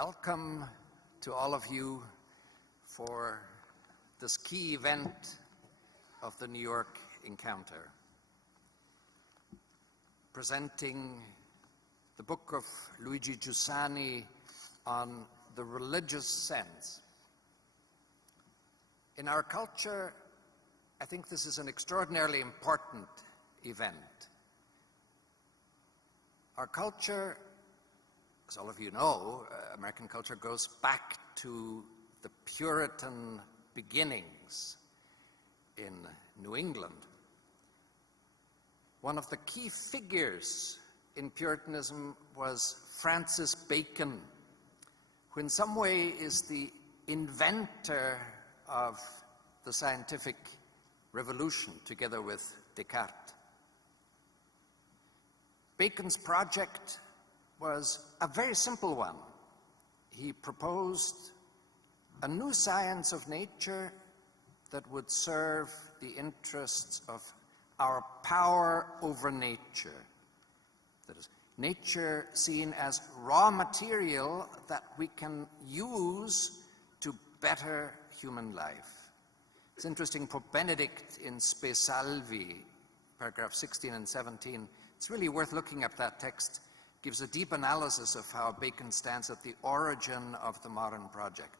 Welcome to all of you for this key event of the New York Encounter, presenting the book of Luigi Giussani on the religious sense. In our culture, I think this is an extraordinarily important event. Our culture, as all of you know, American culture goes back to the Puritan beginnings in New England. One of the key figures in Puritanism was Francis Bacon, who in some way is the inventor of the scientific revolution, together with Descartes. Bacon's project was a very simple one. He proposed a new science of nature that would serve the interests of our power over nature. That is, nature seen as raw material that we can use to better human life. It's interesting, Pope Benedict in Spe Salvi, paragraph 16 and 17, it's really worth looking at that text, gives a deep analysis of how Bacon stands at the origin of the modern project.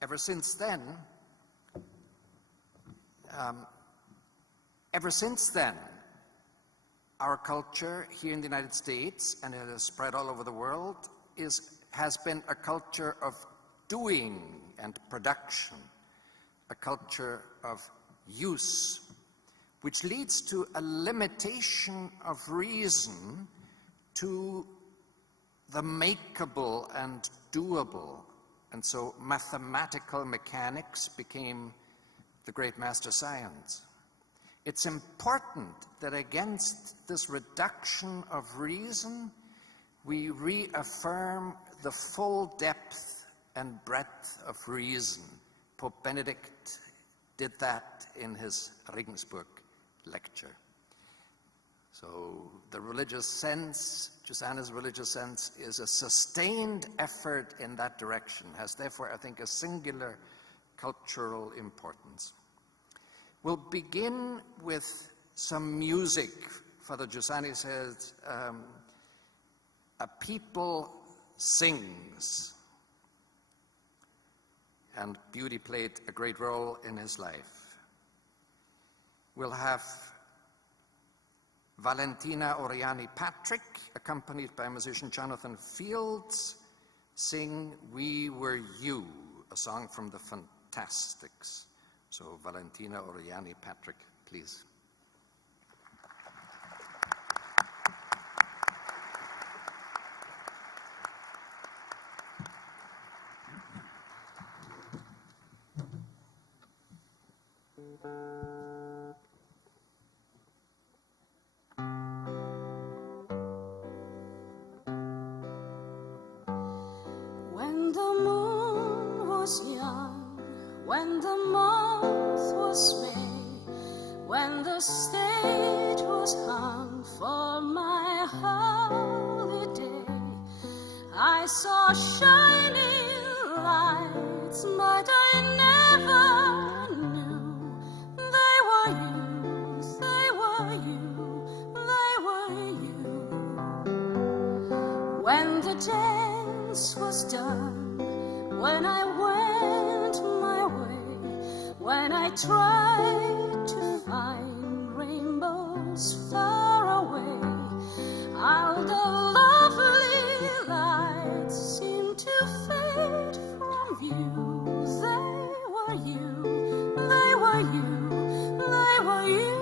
Ever since then, our culture here in the United States, and it has spread all over the world, has been a culture of doing and production, a culture of use, which leads to a limitation of reason to the makeable and doable. And so mathematical mechanics became the great master science. It's important that against this reduction of reason, we reaffirm the full depth and breadth of reason. Pope Benedict did that in his Regensburg lecture. So the religious sense, Giussani's religious sense, is a sustained effort in that direction, has therefore, I think, a singular cultural importance. We'll begin with some music. Father Giussani says, a people sings. And beauty played a great role in his life. We'll have Valentina Oriani Patrick, accompanied by musician Jonathan Fields, sing We Were You, a song from the Fantastics. So Valentina Oriani Patrick, please. When the moon was young, when the month was May, when the stage was hung for my holiday, I saw shining lights, but I never knew they were you, they were you, they were you. When the dance was done, when I went my way, when I tried to find rainbows far away, all the lovely lights seemed to fade from view. They were you, they were you, they were you.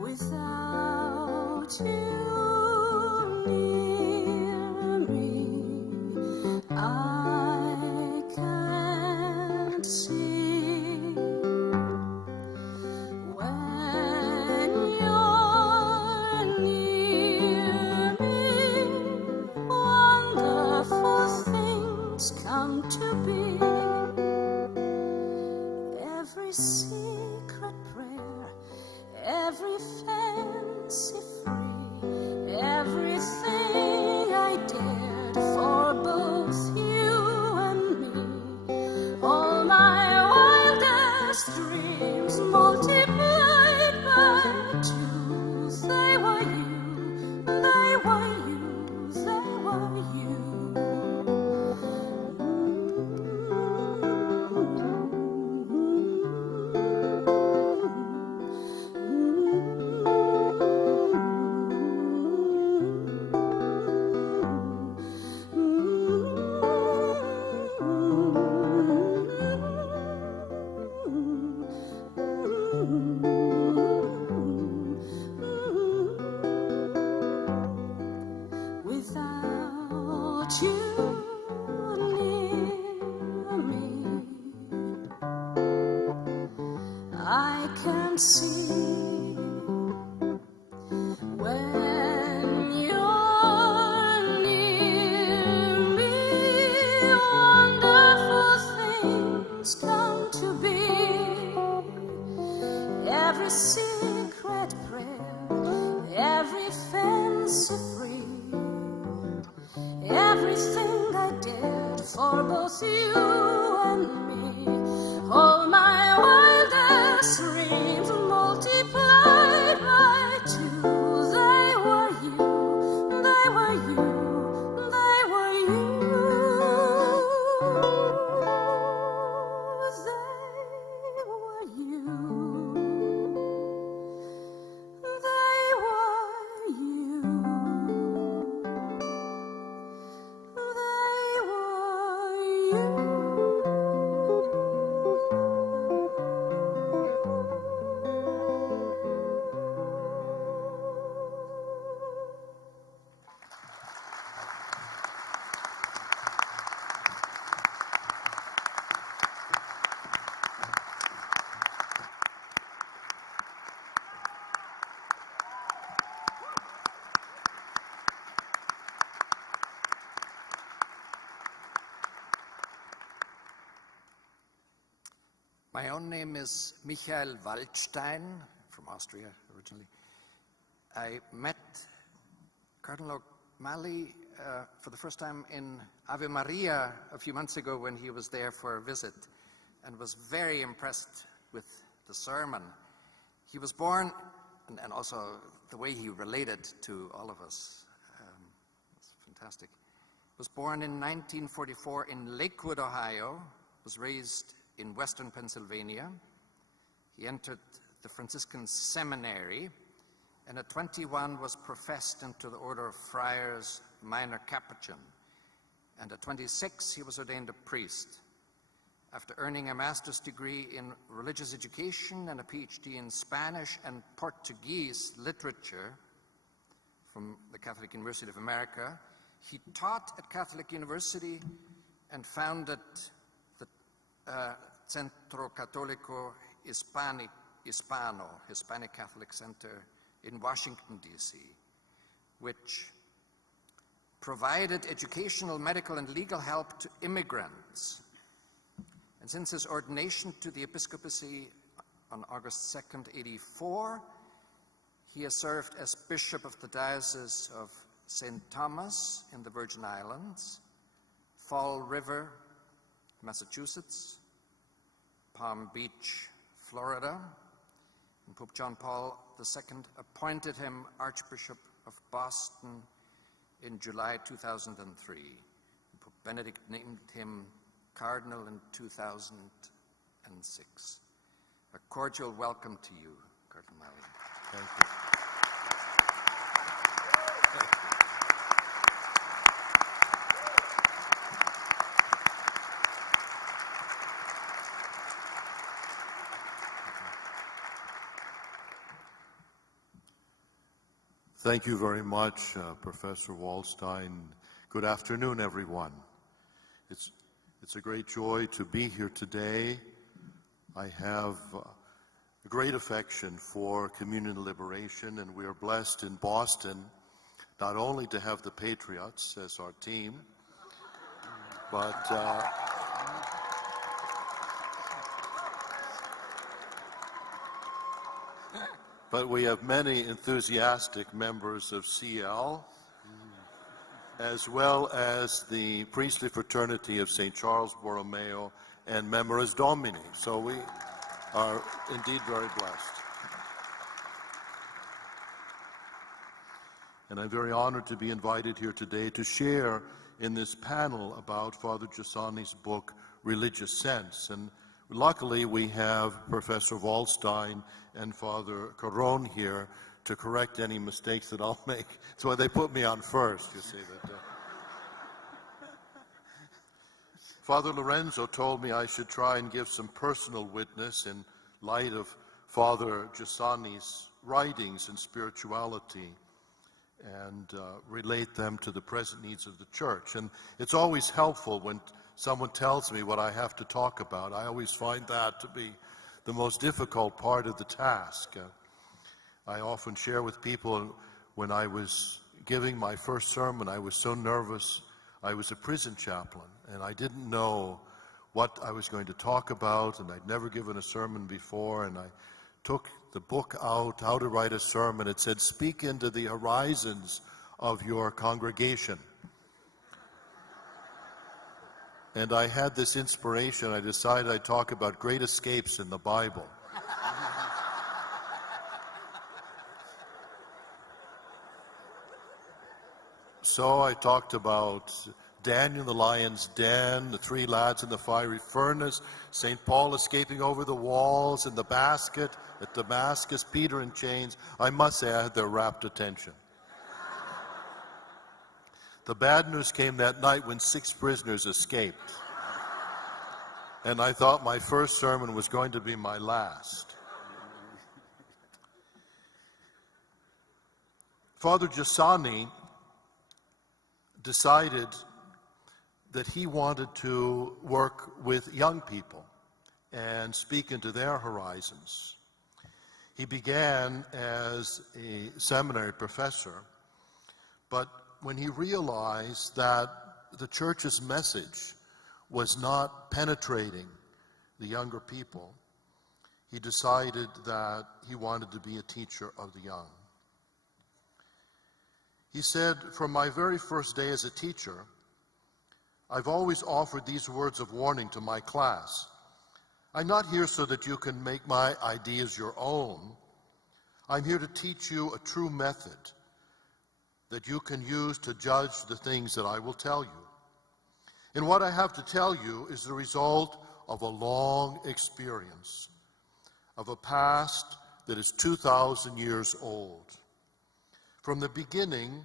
Without you near me, I can't see. When you're near me, wonderful things come to be. Every secret prayer, every fancy free, everything I did I can see. When you're near me, wonderful things come to be. Every secret prayer, every fancy free, everything I did for both you and me, all my wildest dreams multiplied by two. They were you, they were you, they were you. They were you. They were you. They were you. My own name is Michael Waldstein, from Austria originally. I met Cardinal O'Malley for the first time in Ave Maria a few months ago when he was there for a visit, and was very impressed with the sermon. He was born, and also the way he related to all of us, was fantastic. Was born in 1944 in Lakewood, Ohio, was raised in Western Pennsylvania. He entered the Franciscan Seminary, and at 21 was professed into the Order of Friars Minor Capuchin. And at 26, he was ordained a priest. After earning a master's degree in religious education and a PhD in Spanish and Portuguese literature from the Catholic University of America, he taught at Catholic University and founded the Centro Católico Hispano, Hispanic Catholic Center in Washington, D.C., which provided educational, medical, and legal help to immigrants. And since his ordination to the episcopacy on August 2nd, 1984, he has served as Bishop of the Diocese of St. Thomas in the Virgin Islands, Fall River, Massachusetts, Palm Beach, Florida, and Pope John Paul II appointed him Archbishop of Boston in July 2003. Pope Benedict named him Cardinal in 2006. A cordial welcome to you, Cardinal O'Malley. Thank you. Thank you very much, Professor Waldstein. Good afternoon, everyone. It's a great joy to be here today. I have a great affection for communion liberation, and we are blessed in Boston not only to have the Patriots as our team, but we have many enthusiastic members of CL, as well as the priestly fraternity of St. Charles Borromeo and Memoris Domini. So we are indeed very blessed. And I'm very honored to be invited here today to share in this panel about Father Giussani's book, Religious Sense. And luckily, we have Professor Waldstein and Father Carrón here to correct any mistakes that I'll make. That's why they put me on first, you see. Father Lorenzo told me I should try and give some personal witness in light of Father Giussani's writings and spirituality, and relate them to the present needs of the church. And it's always helpful when someone tells me what I have to talk about. I always find that to be the most difficult part of the task. I often share with people when I was giving my first sermon, I was so nervous. I was a prison chaplain, and I didn't know what I was going to talk about, and I'd never given a sermon before, and I took the book out, How to Write a Sermon. It said, speak into the horizons of your congregation. And I had this inspiration. I decided I'd talk about great escapes in the Bible. So I talked about Daniel in the lion's den, the 3 lads in the fiery furnace, St. Paul escaping over the walls, in the basket at Damascus, Peter in chains. I must say I had their rapt attention. The bad news came that night when 6 prisoners escaped. And I thought my first sermon was going to be my last. Father Giussani decided that he wanted to work with young people and speak into their horizons. He began as a seminary professor, but when he realized that the church's message was not penetrating the younger people, he decided that he wanted to be a teacher of the young. He said, from my very first day as a teacher, I've always offered these words of warning to my class. I'm not here so that you can make my ideas your own. I'm here to teach you a true method that you can use to judge the things that I will tell you. And what I have to tell you is the result of a long experience, of a past that is 2,000 years old. From the beginning,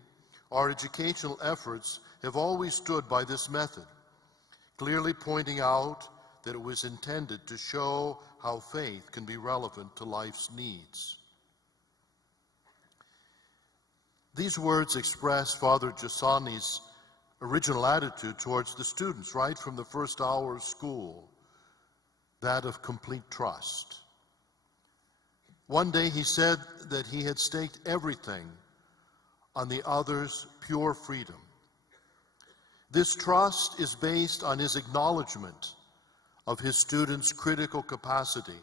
our educational efforts have always stood by this method, clearly pointing out that it was intended to show how faith can be relevant to life's needs. These words express Father Giussani's original attitude towards the students, right from the first hour of school, that of complete trust. One day he said that he had staked everything on the other's pure freedom. This trust is based on his acknowledgement of his students' critical capacity.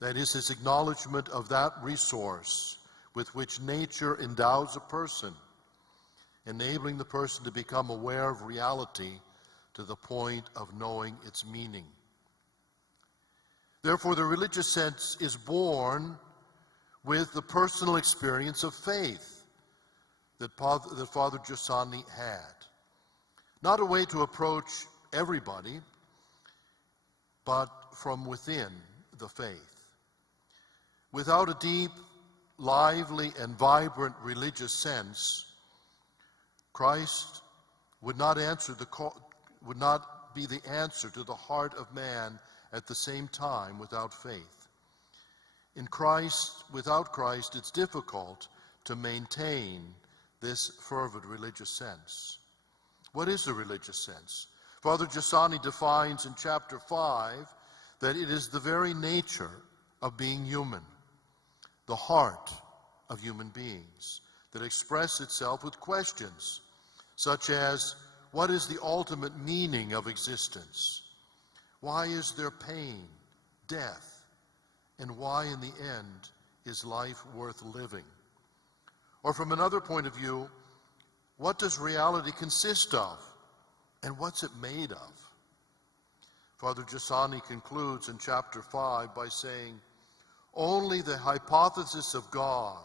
That is, his acknowledgement of that resource with which nature endows a person, enabling the person to become aware of reality to the point of knowing its meaning. Therefore, the religious sense is born with the personal experience of faith that Father Giussani had. Not a way to approach everybody, but from within the faith. Without a deep, lively, and vibrant religious sense, Christ would not be the answer to the heart of man at the same time without faith. In Christ, without Christ, it's difficult to maintain this fervent religious sense. What is the religious sense? Father Giussani defines in chapter 5 that it is the very nature of being human, the heart of human beings, that express itself with questions such as, what is the ultimate meaning of existence? Why is there pain, death, and why in the end is life worth living? Or from another point of view, what does reality consist of, and what's it made of? Father Giussani concludes in chapter 5 by saying, only the hypothesis of God,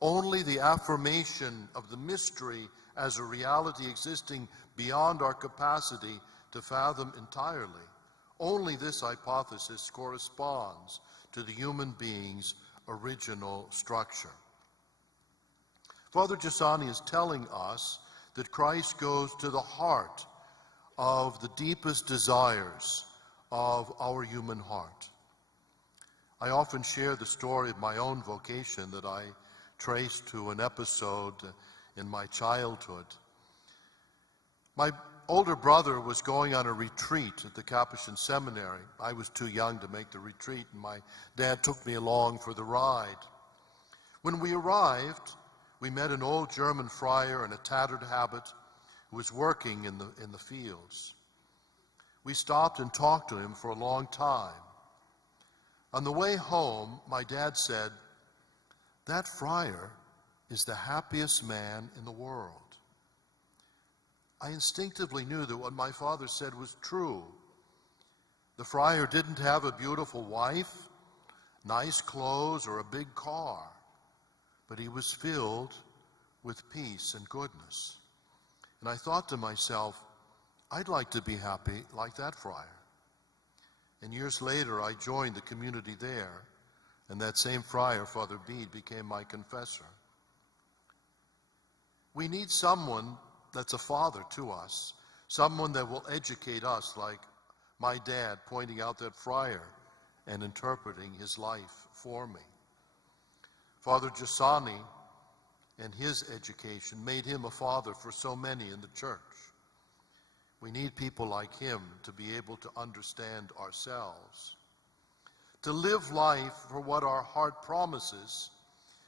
only the affirmation of the mystery as a reality existing beyond our capacity to fathom entirely, only this hypothesis corresponds to the human being's original structure. Father Giussani is telling us that Christ goes to the heart of the deepest desires of our human heart. I often share the story of my own vocation that I trace to an episode in my childhood. My older brother was going on a retreat at the Capuchin Seminary. I was too young to make the retreat, and my dad took me along for the ride. When we arrived, we met an old German friar in a tattered habit who was working in the fields. We stopped and talked to him for a long time. On the way home, my dad said, "That friar is the happiest man in the world." I instinctively knew that what my father said was true. The friar didn't have a beautiful wife, nice clothes, or a big car, but he was filled with peace and goodness. And I thought to myself, I'd like to be happy like that friar. And years later, I joined the community there, and that same friar, Father Bede, became my confessor. We need someone that's a father to us, someone that will educate us, like my dad pointing out that friar and interpreting his life for me. Father Giussani and his education made him a father for so many in the church. We need people like him to be able to understand ourselves. To live life for what our heart promises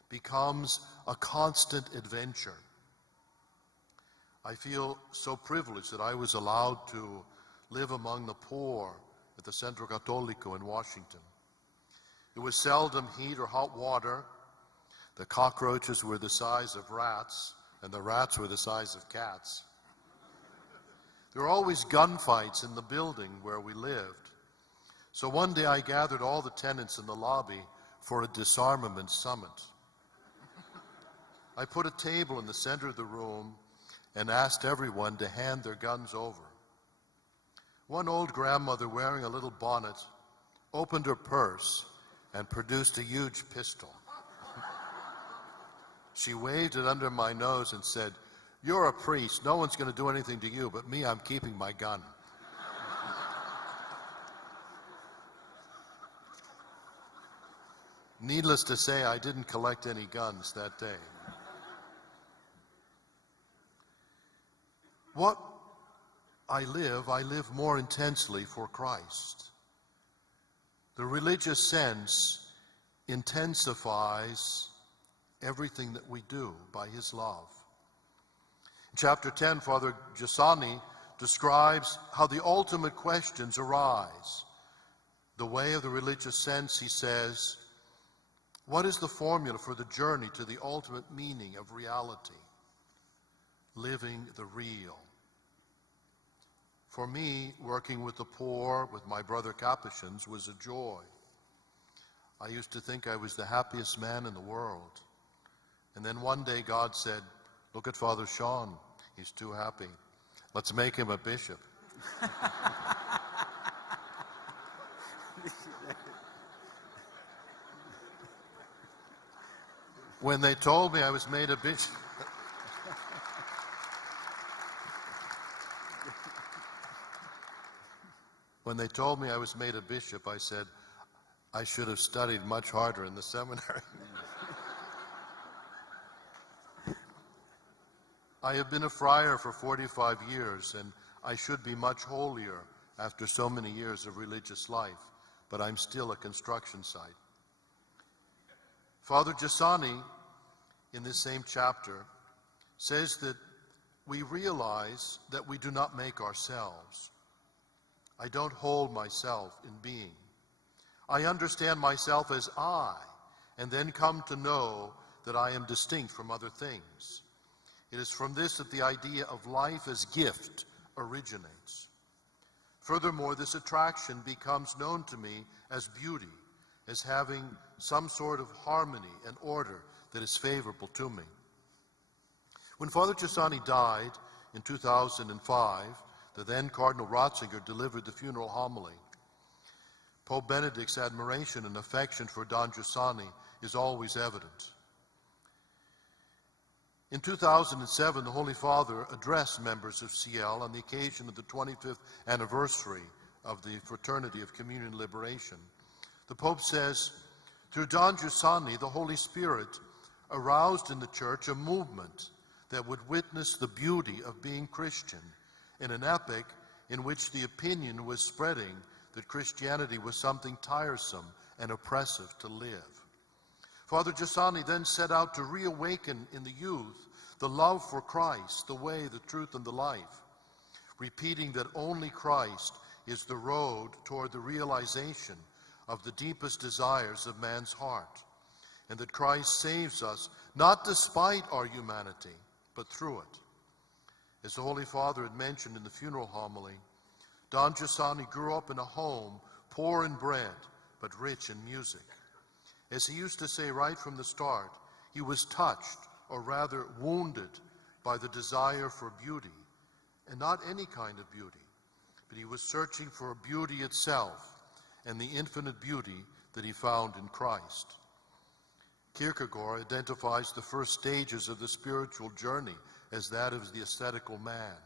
becomes a constant adventure. I feel so privileged that I was allowed to live among the poor at the Centro Católico in Washington. It was seldom heat or hot water. The cockroaches were the size of rats, and the rats were the size of cats. There were always gunfights in the building where we lived. So one day I gathered all the tenants in the lobby for a disarmament summit. I put a table in the center of the room and asked everyone to hand their guns over. One old grandmother wearing a little bonnet opened her purse and produced a huge pistol. She waved it under my nose and said, "You're a priest. No one's going to do anything to you, but me, I'm keeping my gun." Needless to say, I didn't collect any guns that day. What I live more intensely for Christ. The religious sense intensifies everything that we do by his love. In chapter 10, Father Giussani describes how the ultimate questions arise. The way of the religious sense, he says, what is the formula for the journey to the ultimate meaning of reality? Living the real. For me, working with the poor, with my brother Capuchins, was a joy. I used to think I was the happiest man in the world. And then one day God said, "Look at Father Sean, he's too happy. Let's make him a bishop." When they told me I was made a bishop, I said, I should have studied much harder in the seminary. I have been a friar for 45 years, and I should be much holier after so many years of religious life, but I'm still a construction site. Father Giussani, in this same chapter, says that we realize that we do not make ourselves. I don't hold myself in being. I understand myself as I, and then come to know that I am distinct from other things. It is from this that the idea of life as gift originates. Furthermore, this attraction becomes known to me as beauty, as having some sort of harmony and order that is favorable to me. When Father Giussani died in 2005, the then Cardinal Ratzinger delivered the funeral homily. Pope Benedict's admiration and affection for Don Giussani is always evident. In 2007, the Holy Father addressed members of CL on the occasion of the 25th anniversary of the Fraternity of Communion Liberation. The Pope says, through Don Giussani, the Holy Spirit aroused in the Church a movement that would witness the beauty of being Christian in an epoch in which the opinion was spreading that Christianity was something tiresome and oppressive to live. Father Giussani then set out to reawaken in the youth the love for Christ, the way, the truth, and the life, repeating that only Christ is the road toward the realization of the deepest desires of man's heart, and that Christ saves us not despite our humanity, but through it. As the Holy Father had mentioned in the funeral homily, Don Giussani grew up in a home poor in bread, but rich in music. As he used to say right from the start, he was touched, or rather wounded, by the desire for beauty, and not any kind of beauty, but he was searching for beauty itself and the infinite beauty that he found in Christ. Kierkegaard identifies the first stages of the spiritual journey as that of the ascetical man,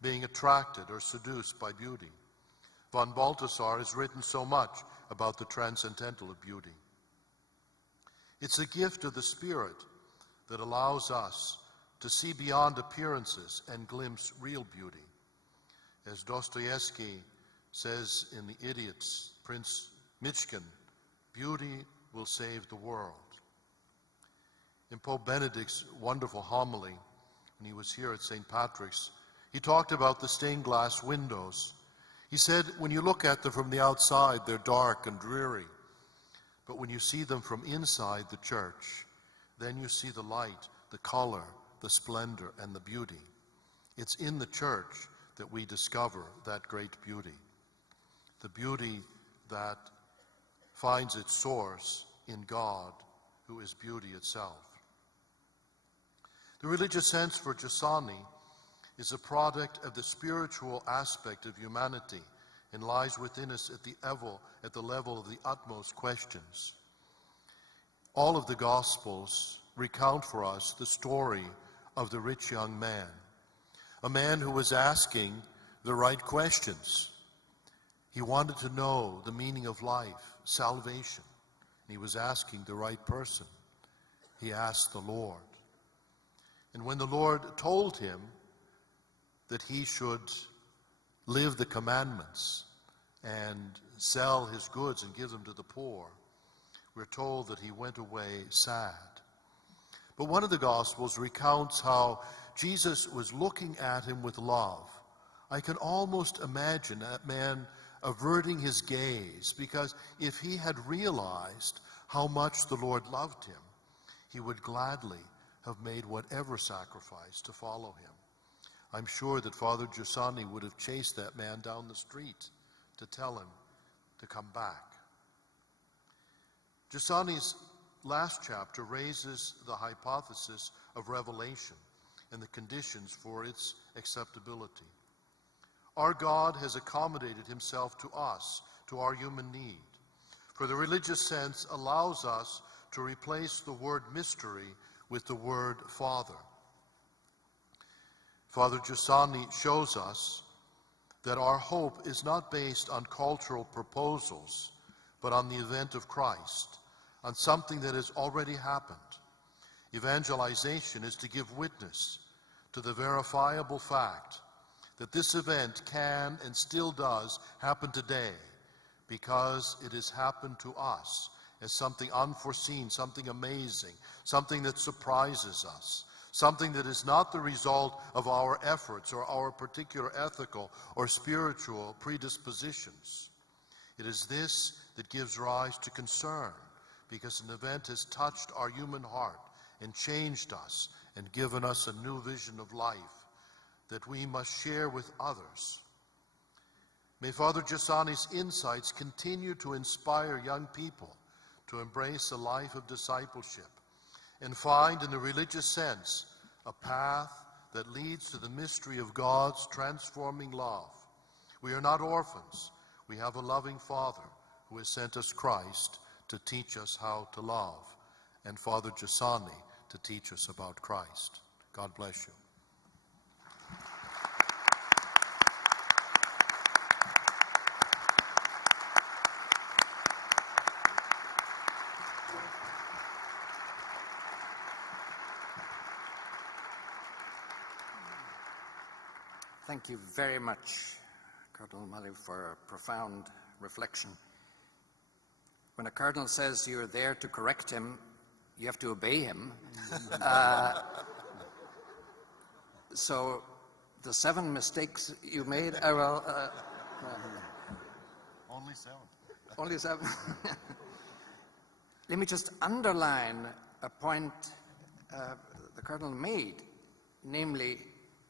being attracted or seduced by beauty. Von Balthasar has written so much about the transcendental of beauty. It's a gift of the Spirit that allows us to see beyond appearances and glimpse real beauty. As Dostoevsky says in The Idiots, Prince Michkin, beauty will save the world. In Pope Benedict's wonderful homily, when he was here at St. Patrick's, he talked about the stained glass windows. He said, when you look at them from the outside, they're dark and dreary. But when you see them from inside the church, then you see the light, the color, the splendor, and the beauty. It's in the church that we discover that great beauty, the beauty that finds its source in God, who is beauty itself. The religious sense for Giussani is a product of the spiritual aspect of humanity and lies within us at the level of the utmost questions. All of the Gospels recount for us the story of the rich young man, a man who was asking the right questions. He wanted to know the meaning of life, salvation, and he was asking the right person. He asked the Lord. And when the Lord told him that he should live the commandments and sell his goods and give them to the poor, we're told that he went away sad. But one of the Gospels recounts how Jesus was looking at him with love. I can almost imagine that man averting his gaze, because if he had realized how much the Lord loved him, he would gladly have made whatever sacrifice to follow him. I'm sure that Father Giussani would have chased that man down the street to tell him to come back. Giussani's last chapter raises the hypothesis of revelation and the conditions for its acceptability. Our God has accommodated himself to us, to our human need. For the religious sense allows us to replace the word mystery with the word Father. Father Giussani shows us that our hope is not based on cultural proposals, but on the event of Christ, on something that has already happened. Evangelization is to give witness to the verifiable fact that this event can and still does happen today, because it has happened to us as something unforeseen, something amazing, something that surprises us, something that is not the result of our efforts or our particular ethical or spiritual predispositions. It is this that gives rise to concern, because an event has touched our human heart and changed us and given us a new vision of life that we must share with others. May Father Giussani's insights continue to inspire young people to embrace a life of discipleship and find in the religious sense a path that leads to the mystery of God's transforming love. We are not orphans. We have a loving Father who has sent us Christ to teach us how to love, and Father Giussani to teach us about Christ. God bless you. thank you very much, Cardinal Mully, for a profound reflection. When a cardinal says you're there to correct him, you have to obey him. So the 7 mistakes you made, Only 7. only 7. Let me just underline a point the Cardinal made, namely,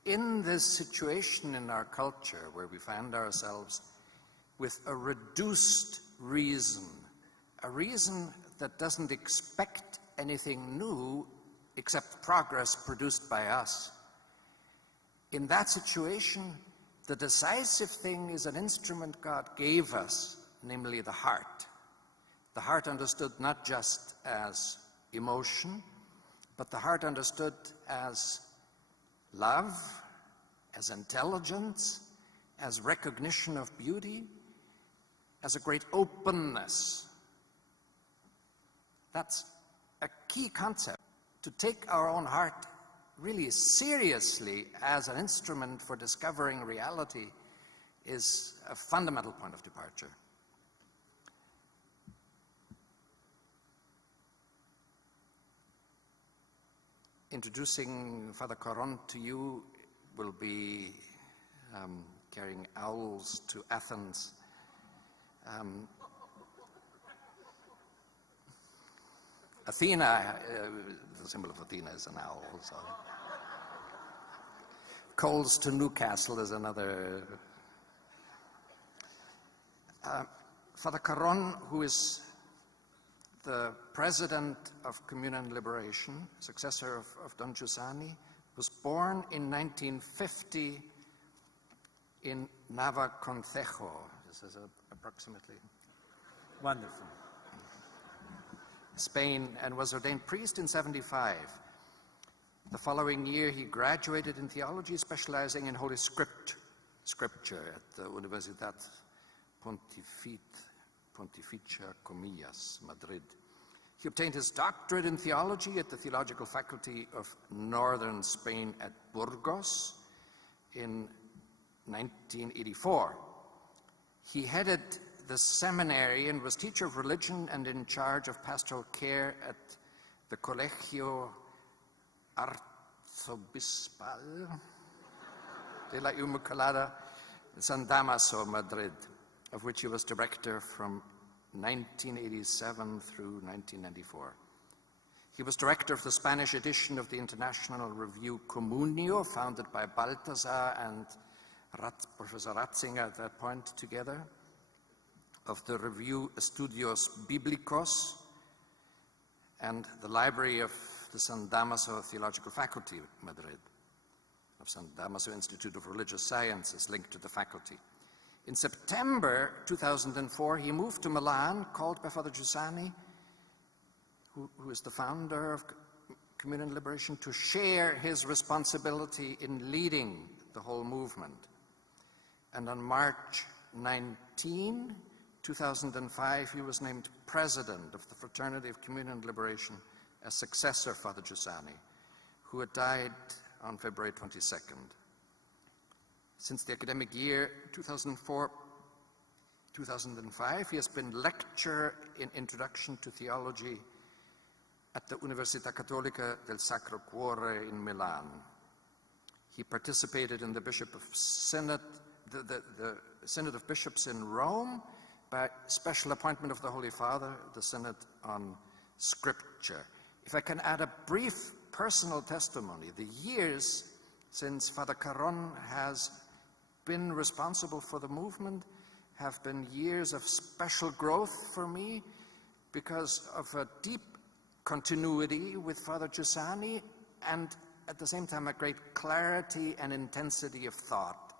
in this situation in our culture where we find ourselves with a reduced reason, a reason that doesn't expect anything new except progress produced by us. In that situation, the decisive thing is an instrument God gave us, namely the heart. The heart understood not just as emotion, but the heart understood as love, as intelligence, as recognition of beauty, as a great openness. That's a key concept. To take our own heart really seriously as an instrument for discovering reality is a fundamental point of departure. Introducing Father Carrón to you will be carrying owls to Athens. Athena, the symbol of Athena is an owl. So. Coals to Newcastle is another. Father Carrón, who is the president of Communion Liberation, successor of Don Giussani, was born in 1950 in Navaconcejo. This is approximately. Wonderful. Spain, and was ordained priest in 75. The following year, he graduated in theology, specializing in Holy Scripture at the Universidad Pontificia Comillas, Madrid. He obtained his doctorate in theology at the Theological Faculty of Northern Spain at Burgos in 1984. He headed the seminary and was teacher of religion and in charge of pastoral care at the Colegio Arzobispal de la Inmaculada San Damaso, Madrid, of which he was director from 1987 through 1994. He was director of the Spanish edition of the International Review Communio, founded by Balthasar and Professor Ratzinger at that point together, of the Review Estudios Bíblicos, and the Library of the San Damaso Theological Faculty, Madrid, of San Damaso Institute of Religious Sciences, linked to the faculty. In September 2004, he moved to Milan, called by Father Giussani, who is the founder of Communion Liberation, to share his responsibility in leading the whole movement. And on March 19, 2005, he was named president of the Fraternity of Communion Liberation as successor Father Giussani, who had died on February 22nd. Since the academic year 2004-2005, he has been lecturer in Introduction to Theology at the Università Cattolica del Sacro Cuore in Milan. He participated in the Bishop of Synod, the Synod of Bishops in Rome, by special appointment of the Holy Father, the Synod on Scripture. If I can add a brief personal testimony, the years since Father Carrón has been responsible for the movement have been years of special growth for me because of a deep continuity with Father Giussani and at the same time a great clarity and intensity of thought.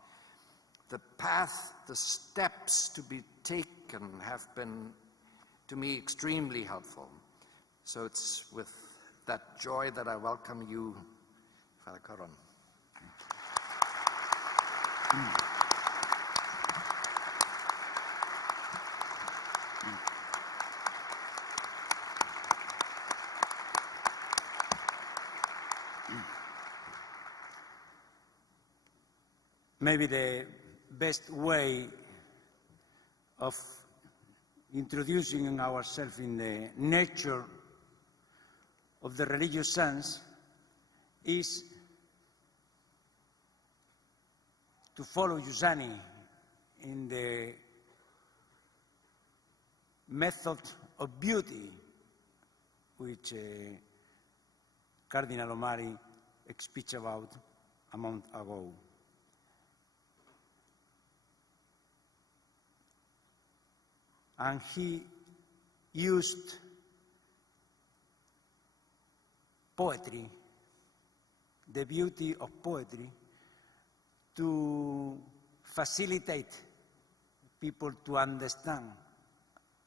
The path, the steps to be taken have been, to me, extremely helpful. So it's with that joy that I welcome you, Father Carrón. maybe the best way of introducing ourselves in the nature of the religious sense is to follow Giussani in the method of beauty which Cardinal O'Malley speaks about a month ago. And he used poetry, the beauty of poetry, to facilitate people to understand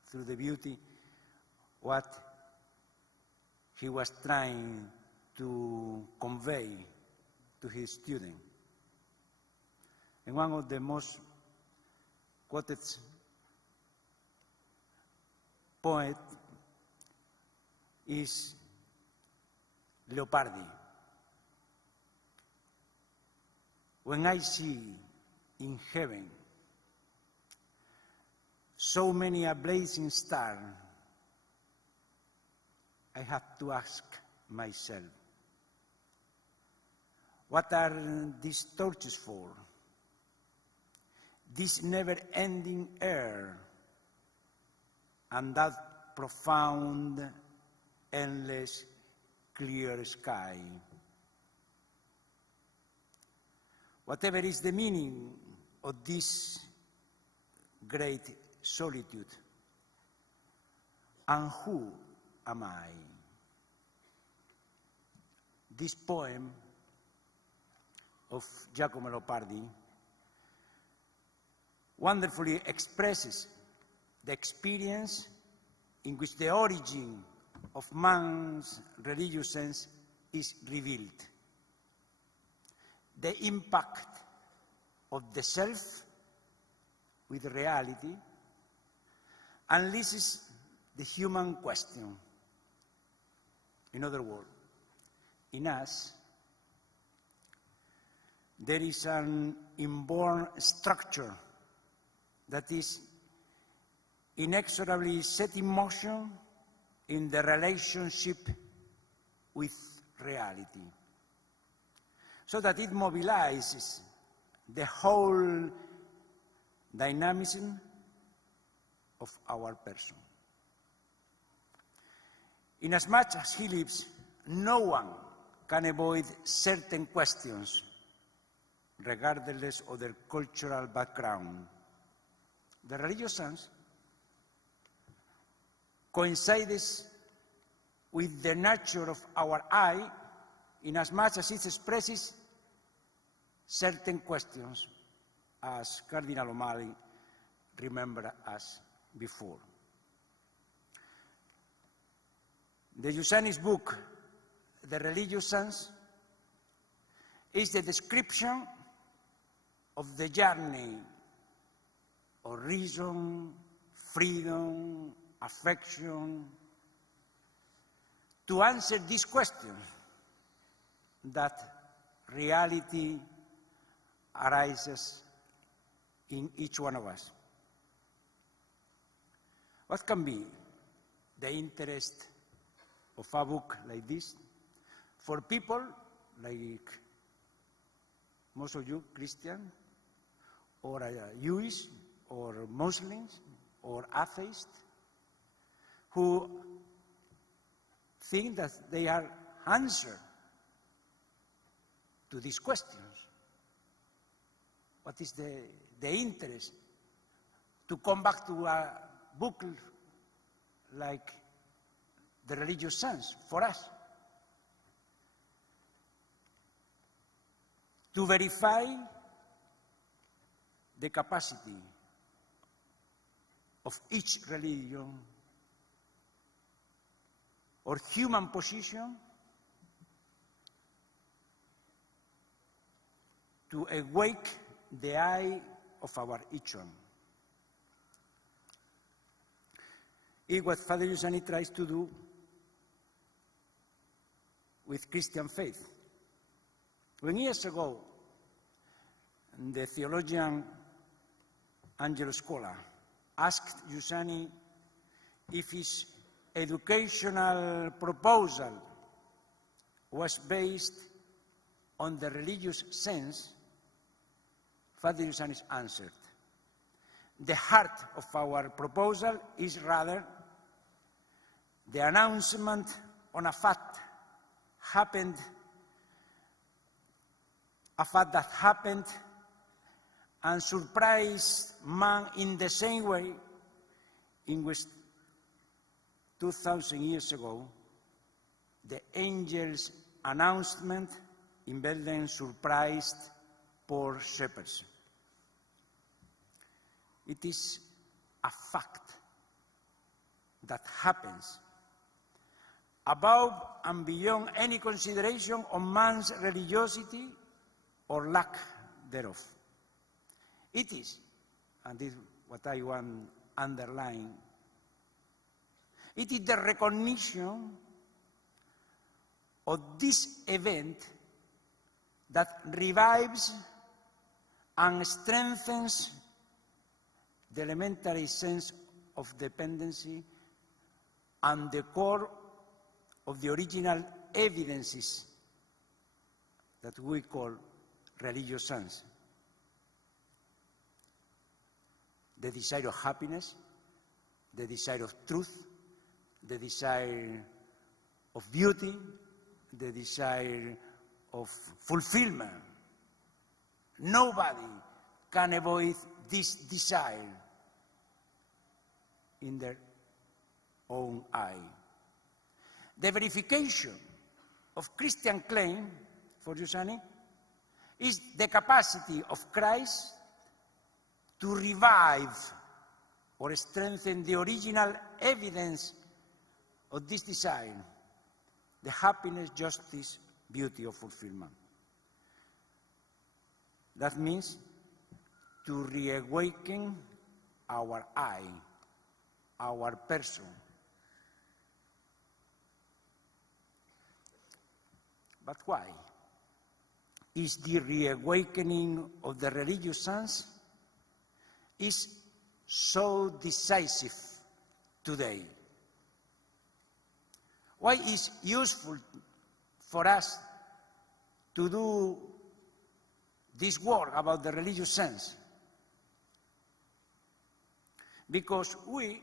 through the beauty what he was trying to convey to his student. And one of the most quoted poet is Leopardi. When I see in heaven so many a blazing star, I have to ask myself, what are these torches for? This never-ending air and that profound, endless, clear sky. Whatever is the meaning of this great solitude, and who am I? This poem of Giacomo Leopardi wonderfully expresses the experience in which the origin of man's religious sense is revealed. The impact of the self with reality unleashes the human question. In other words, in us, there is an inborn structure that is inexorably set in motion in the relationship with reality, so that it mobilizes the whole dynamism of our person. Inasmuch as he lives, no one can avoid certain questions, regardless of their cultural background. The religious sense coincides with the nature of our I, inasmuch as it expresses certain questions, as Cardinal O'Malley remembered us before. The Giussani's book, The Religious Sense, is the description of the journey of reason, freedom, affection, to answer these questions that reality arises in each one of us. What can be the interest of a book like this for people like most of you, Christian, or Jewish, or Muslims, or atheists, who think that they are answer to these questions? What is the interest to come back to a book like The Religious Sense for us? To verify the capacity of each religion or human position to awake the eye of our each one. It's what Father Giussani tries to do with Christian faith. When years ago, the theologian Angelo Scola asked Giussani if his educational proposal was based on the religious sense, Father Giussani answered, "The heart of our proposal is rather the announcement on a fact that happened and surprised man in the same way in which 2,000 years ago the angel's announcement in Bethlehem surprised poor shepherds. It is a fact that happens above and beyond any consideration of man's religiosity or lack thereof. It is, and this is what I want to underline, it is the recognition of this event that revives and strengthens the elementary sense of dependency and the core of the original evidences that we call religious sense. The desire of happiness, the desire of truth, the desire of beauty, the desire of fulfillment. Nobody can avoid this desire in their own eye. The verification of Christian claim, for Giussani, is the capacity of Christ to revive or strengthen the original evidence of this desire, the happiness, justice, beauty of fulfillment. That means to reawaken our I, our person. But why is the reawakening of the religious sense is so decisive today? Why is it useful for us to do this work about the religious sense? Because we,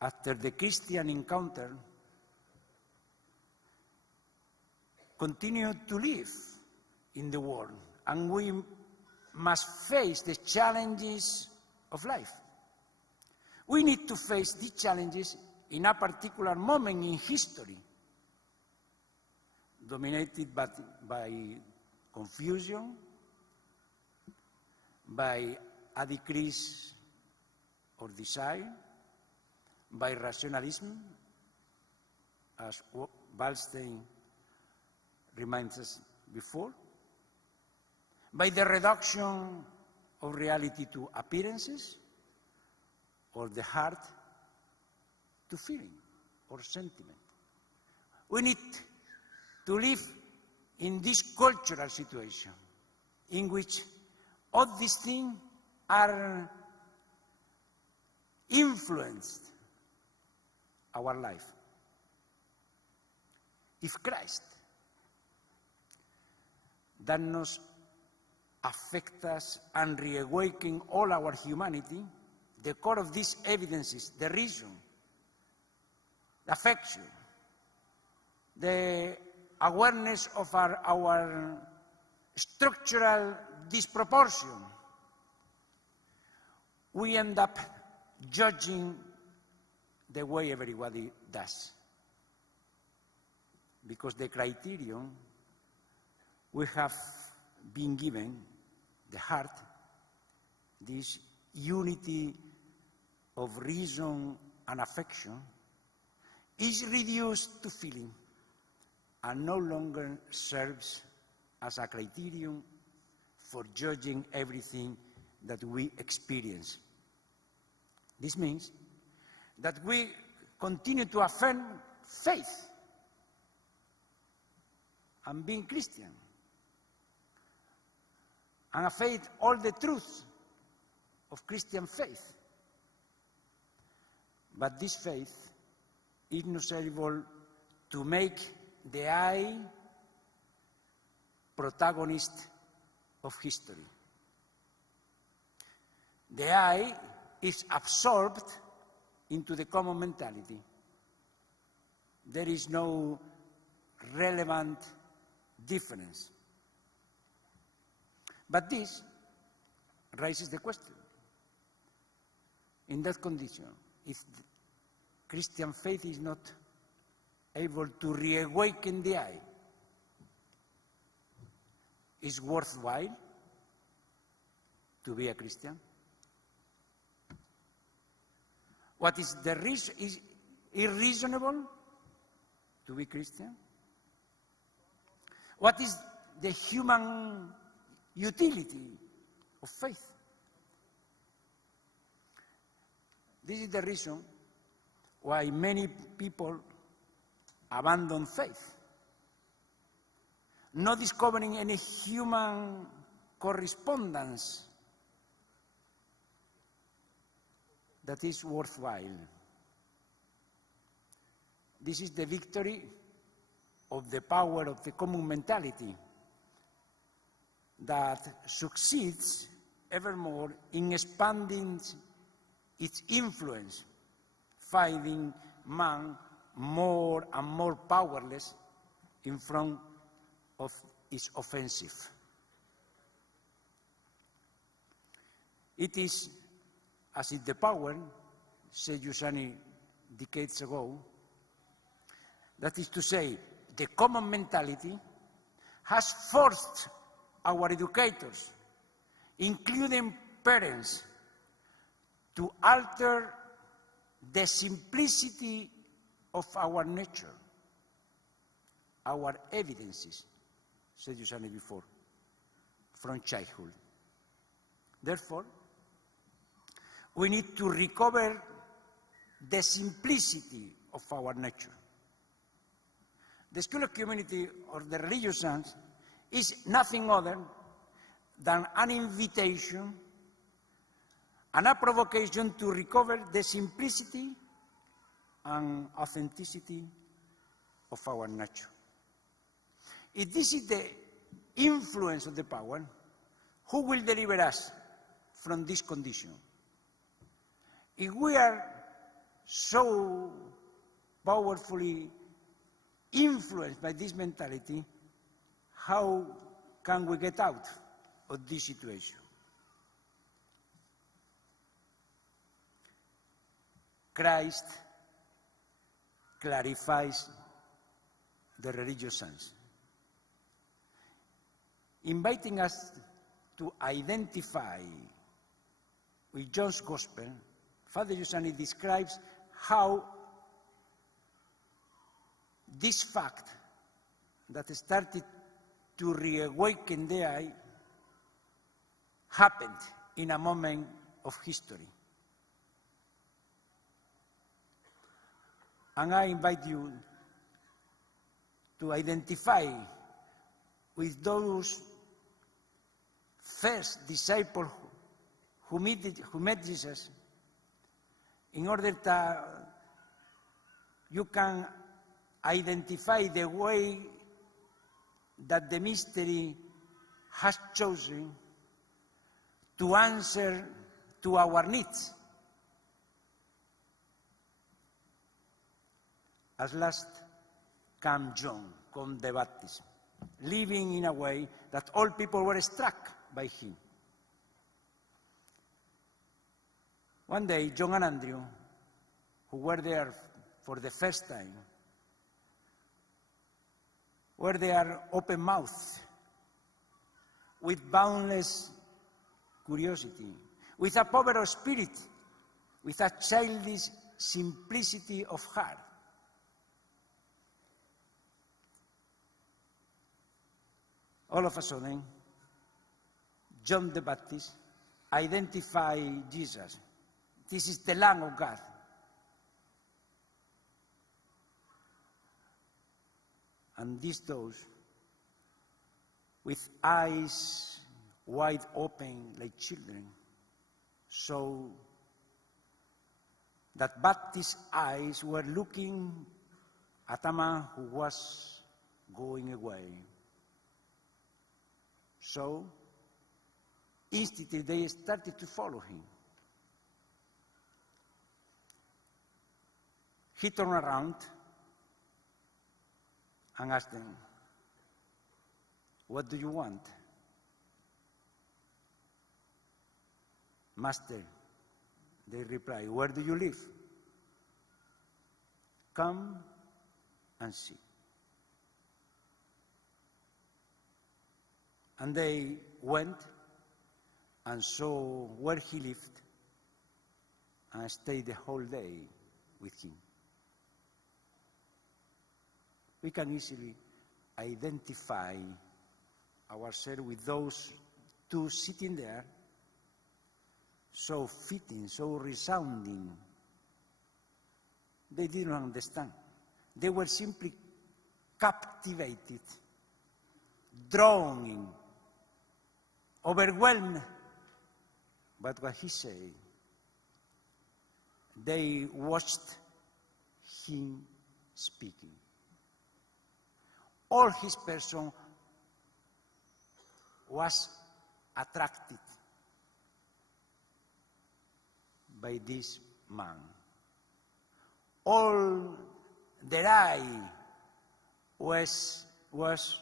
after the Christian encounter, continue to live in the world, and we must face the challenges of life. We need to face these challenges in a particular moment in history, dominated by confusion, by a decrease of desire, by rationalism, as Waldstein reminds us before, by the reduction of reality to appearances, or the heart to feeling or sentiment. We need to live in this cultural situation in which all these things are influenced our life. If Christ does not affect us and reawaken all our humanity, the core of these evidences, the reason, the affection, the awareness of our structural disproportion, we end up judging the way everybody does. Because the criterion we have been given, the heart, this unity of reason and affection, is reduced to feeling and no longer serves as a criterion for judging everything that we experience. This means that we continue to affirm faith and being Christian, and a faith, all the truth of Christian faith. But this faith is not able to make the I protagonist of history. The I is absorbed into the common mentality. There is no relevant difference. But this raises the question. In that condition, if Christian faith is not able to reawaken the I, is it worthwhile to be a Christian? What is the reason? Is it reasonable to be Christian? What is the human utility of faith? This is the reason why many people abandon faith, not discovering any human correspondence that is worthwhile. This is the victory of the power of the common mentality that succeeds evermore in expanding its influence, finding man more and more powerless in front of its offensive. It is as if the power, said Giussani decades ago, that is to say, the common mentality has forced our educators, including parents, to alter the simplicity of our nature, our evidences, said Giussani before, from childhood. Therefore, we need to recover the simplicity of our nature. The school of community or the religious science is nothing other than an invitation and a provocation to recover the simplicity and authenticity of our nature. If this is the influence of the power, who will deliver us from this condition? If we are so powerfully influenced by this mentality, how can we get out of this situation? Christ clarifies the religious sense, inviting us to identify with John's Gospel. Father Giussani describes how this fact that started to reawaken the I happened in a moment of history. And I invite you to identify with those first disciples who met Jesus, in order that you can identify the way that the mystery has chosen to answer to our needs. At last came John, come the Baptist, living in a way that all people were struck by him. One day, John and Andrew, who were there for the first time, were there open-mouthed, with boundless curiosity, with a power of spirit, with a childish simplicity of heart. All of a sudden, John the Baptist identified Jesus. This is the Lamb of God. And these those with eyes wide open like children, so that Baptist's eyes were looking at a man who was going away. So, instantly they started to follow him. He turned around and asked them, "What do you want?" "Master," they replied, "where do you live?" "Come and see." And they went and saw where he lived and stayed the whole day with him. We can easily identify ourselves with those two sitting there, so fitting, so resounding. They didn't understand. They were simply captivated, drawn in, overwhelmed by what he said. They watched him speaking. All his person was attracted by this man. All their eye was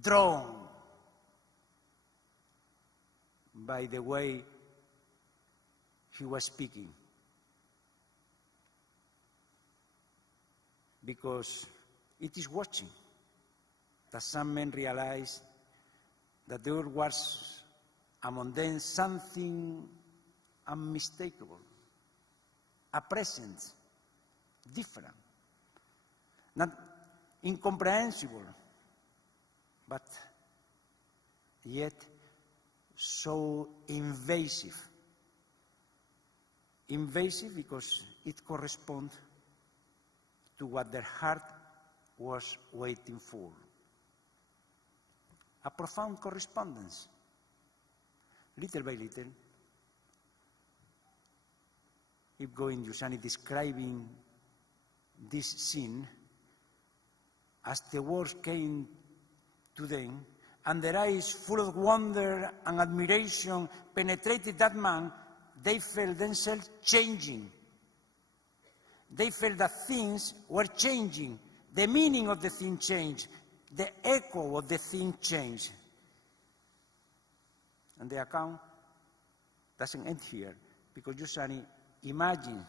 drawn by the way he was speaking. Because it is watching that some men realized that there was among them something unmistakable, a presence different, not incomprehensible, but yet so invasive. Invasive because it corresponds to what their heart was waiting for. A profound correspondence. Little by little, if going Giussani describing this scene, as the words came to them, and their eyes full of wonder and admiration penetrated that man, they felt themselves changing. They felt that things were changing. The meaning of the thing changed. The echo of the thing changed. And the account doesn't end here, because Giussani imagine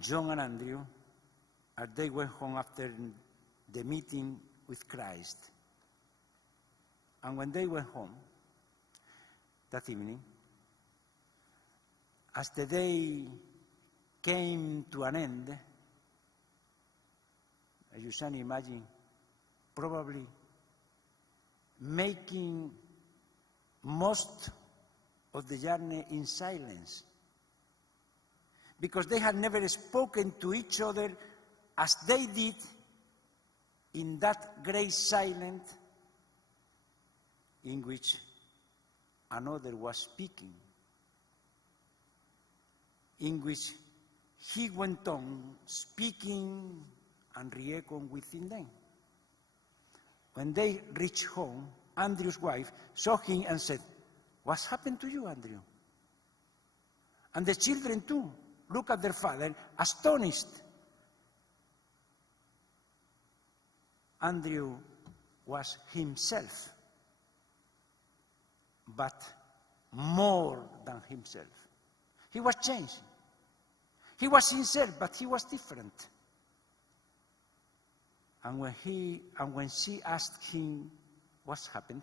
John and Andrew as they went home after the meeting with Christ. And when they went home that evening, as the day came to an end, Giussani imagine probably making most of the journey in silence, because they had never spoken to each other as they did in that great silence in which another was speaking, in which he went on speaking and re-echoing within them. When they reached home, Andrew's wife saw him and said, "What's happened to you, Andrew?" And the children too looked at their father, astonished. Andrew was himself, but more than himself. He was changed. He was himself, but he was different. And when she asked him what's happened,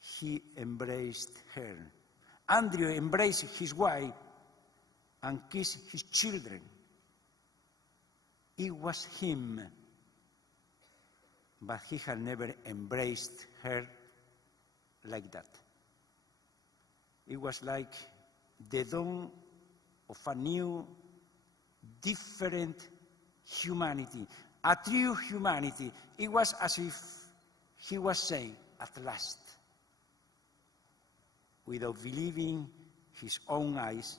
he embraced her. Andrew embraced his wife and kissed his children. It was him, but he had never embraced her like that. It was like the dawn of a new, different humanity, a true humanity. It was as if he was saying, at last, without believing his own eyes,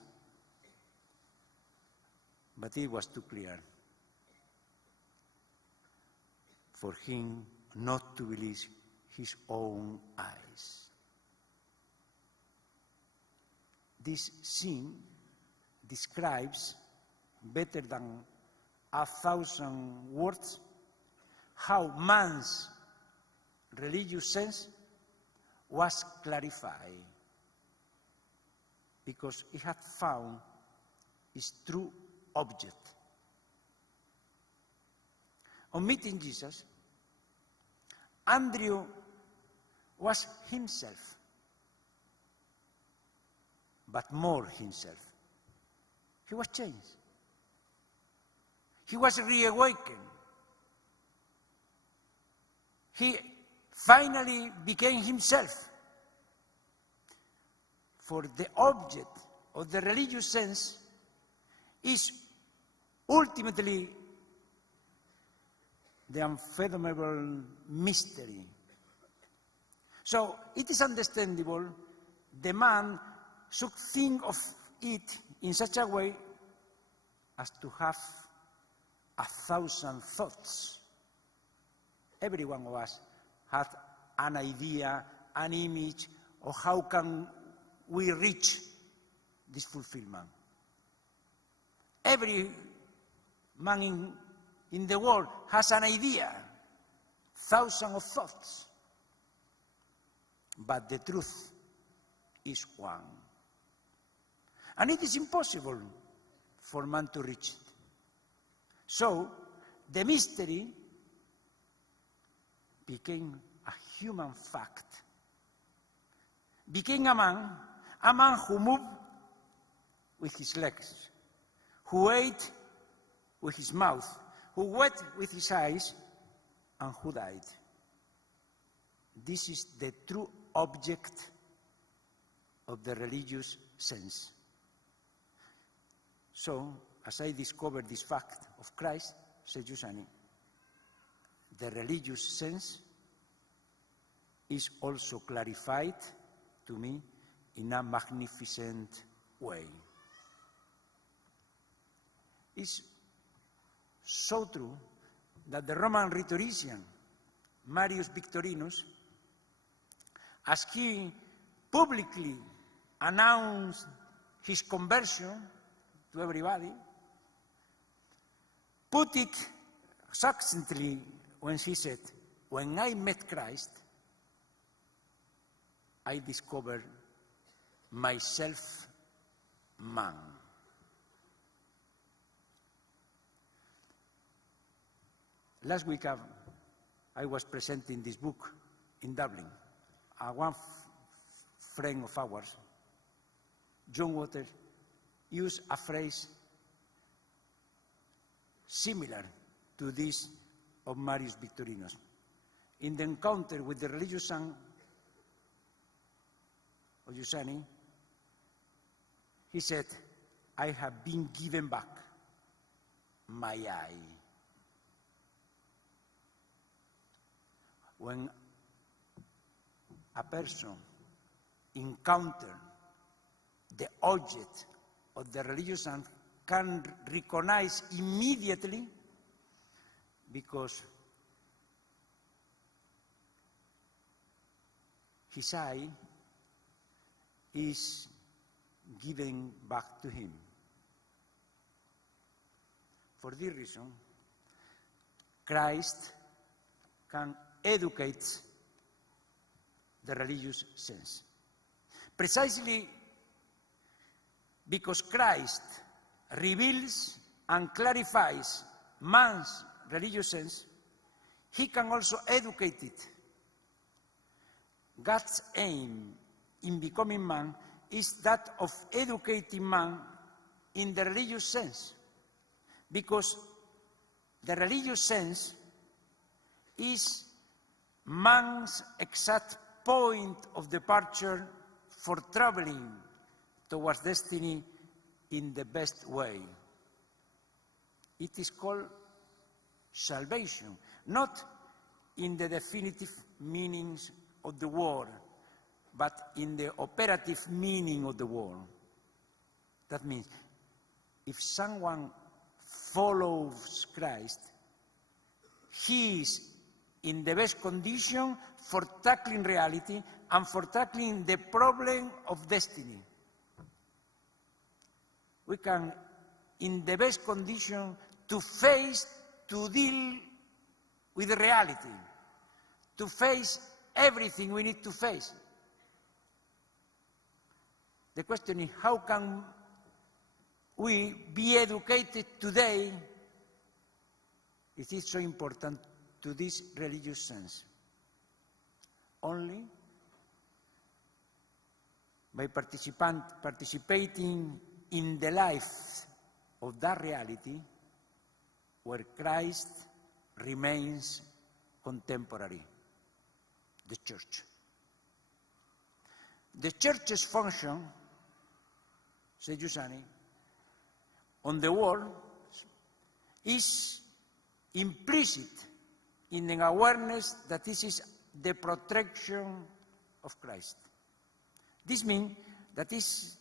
but it was too clear for him not to believe his own eyes. This scene describes better than 1,000 words how man's religious sense was clarified because he had found his true object. On meeting Jesus, Andrew was himself, but more himself. He was changed. He was reawakened. He finally became himself. For the object of the religious sense is ultimately the unfathomable mystery. So it is understandable the man should think of it in such a way as to have 1,000 thoughts. Every one of us had an idea, an image of how can we reach this fulfillment. Every man in the world has an idea, thousands of thoughts. But the truth is one. And it is impossible for man to reach it. So, the mystery became a human fact. Became a man who moved with his legs, who ate with his mouth, who wept with his eyes, and who died. This is the true object of the religious sense. So, as I discovered this fact of Christ, said Giussani, the religious sense is also clarified to me in a magnificent way. It's so true that the Roman rhetorician Marius Victorinus, as he publicly announced his conversion to everybody, put it succinctly when he said, "When I met Christ, I discovered myself man." Last week I was presenting this book in Dublin. One friend of ours, John Waters, used a phrase similar to this of Marius Victorinus. In the encounter with the religious son of Giussani, he said, "I have been given back my eye." When a person encounters the object of the religious and can recognize immediately, because his eye is given back to him. For this reason, Christ can educate the religious sense. Precisely because Christ reveals and clarifies man's religious sense, he can also educate it. God's aim in becoming man is that of educating man in the religious sense, because the religious sense is man's exact point of departure for traveling towards destiny in the best way. It is called salvation, not in the definitive meanings of the word, but in the operative meaning of the word. That means if someone follows Christ, he is in the best condition for tackling reality and for tackling the problem of destiny. We can, in the best condition, to deal with the reality, to face everything we need to face. The question is, how can we be educated today? It is so important to this religious sense. Only by participating in the life of that reality where Christ remains contemporary, the church. The church's function, says Giussani, on the world is implicit in an awareness that this is the protection of Christ. This means that this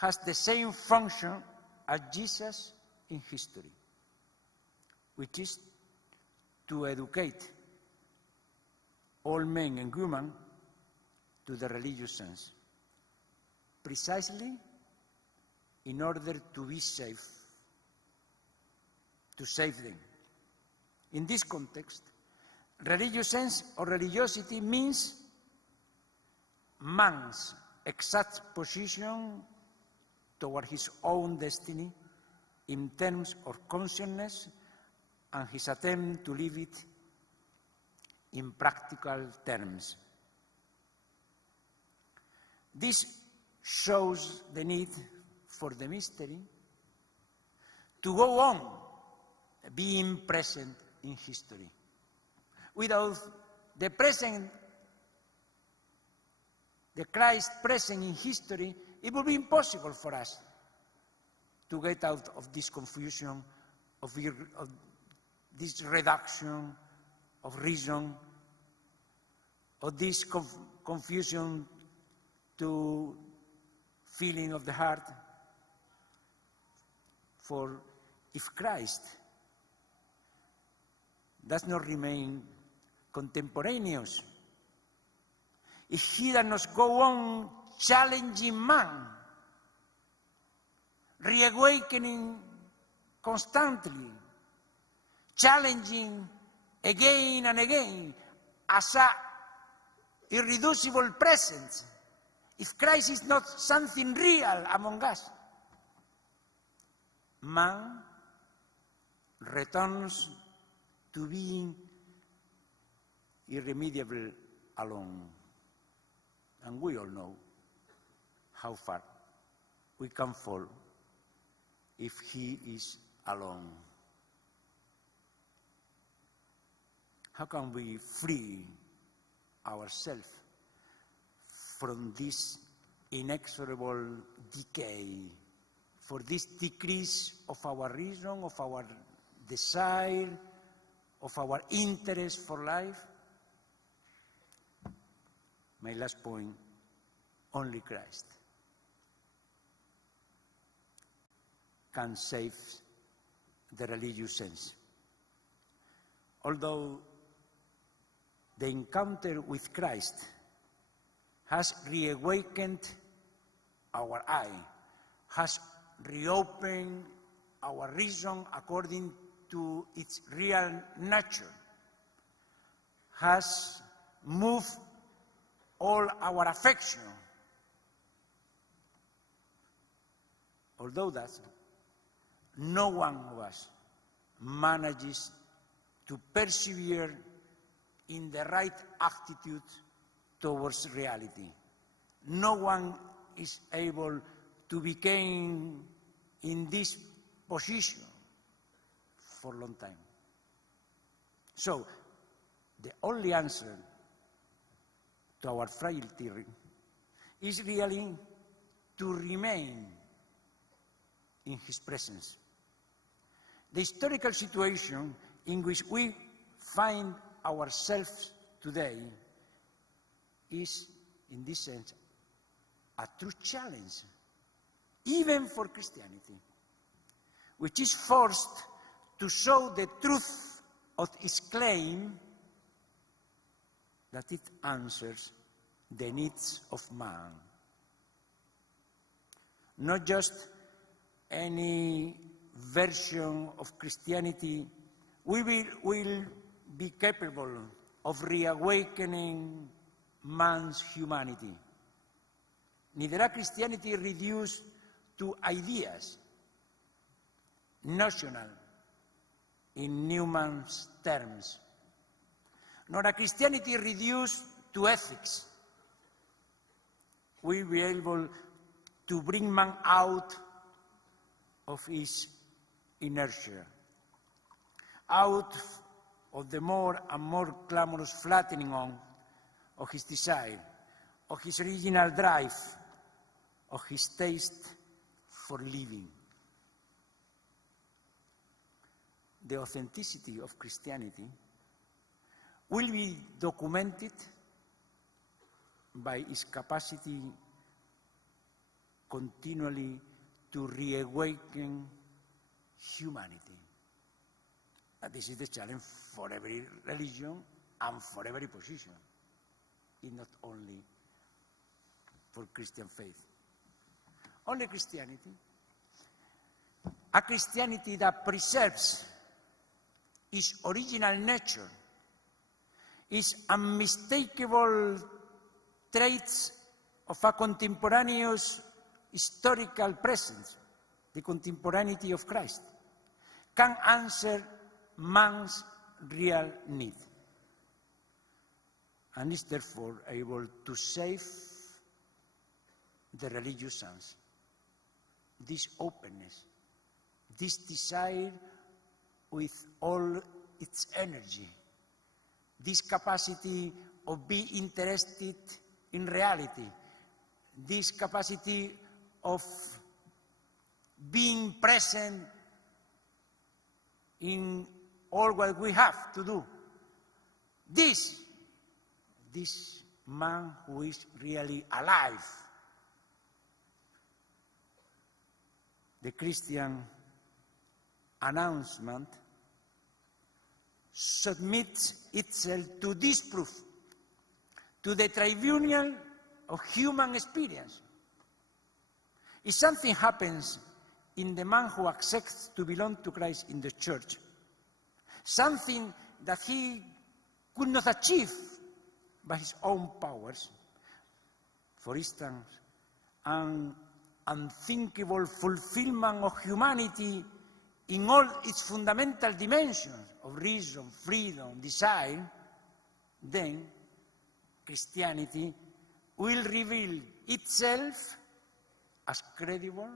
has the same function as Jesus in history, which is to educate all men and women to the religious sense, precisely in order to be safe, to save them. In this context, religious sense or religiosity means man's exact position toward his own destiny in terms of consciousness and his attempt to live it in practical terms. This shows the need for the mystery to go on being present in history. Without the Christ present in history, it would be impossible for us to get out of this confusion, of this reduction of reason, of this confusion to feeling of the heart. For if Christ does not remain contemporaneous, if he does not go on challenging man, reawakening constantly, challenging again and again as a irreducible presence, if Christ is not something real among us, man returns to being irremediable alone. And we all know how far we can fall if he is alone. How can we free ourselves from this inexorable decay, for this decrease of our reason, of our desire, of our interest for life? My last point, only Christ can save the religious sense. Although the encounter with Christ has reawakened our eye, has reopened our reason according to its real nature, has moved all our affection. Although that, no one of us manages to persevere in the right attitude towards reality. No one is able to become in this position for a long time. So, the only answer to our frailty is really to remain in his presence. The historical situation in which we find ourselves today is, in this sense, a true challenge, even for Christianity, which is forced to show the truth of its claim that it answers the needs of man. Not just any version of Christianity will be capable of reawakening man's humanity. Neither a Christianity reduced to ideas, notional, in Newman's terms, nor a Christianity reduced to ethics will be able to bring man out of his inertia, out of the more and more clamorous flattening on of his desire, of his original drive, of his taste for living. The authenticity of Christianity will be documented by its capacity continually to reawaken humanity. And this is the challenge for every religion and for every position. It's not only for Christian faith. Only Christianity, a Christianity that preserves its original nature, its unmistakable traits of a contemporaneous historical presence, the contemporaneity of Christ, can answer man's real need, and is therefore able to save the religious sense, this openness, this desire with all its energy, this capacity of being interested in reality, this capacity of being present in all what we have to do. This man who is really alive. The Christian announcement submits itself to this proof, to the tribunal of human experience. If something happens in the man who accepts to belong to Christ in the church, something that he could not achieve by his own powers, for instance, an unthinkable fulfillment of humanity in all its fundamental dimensions of reason, freedom, desire, then Christianity will reveal itself as credible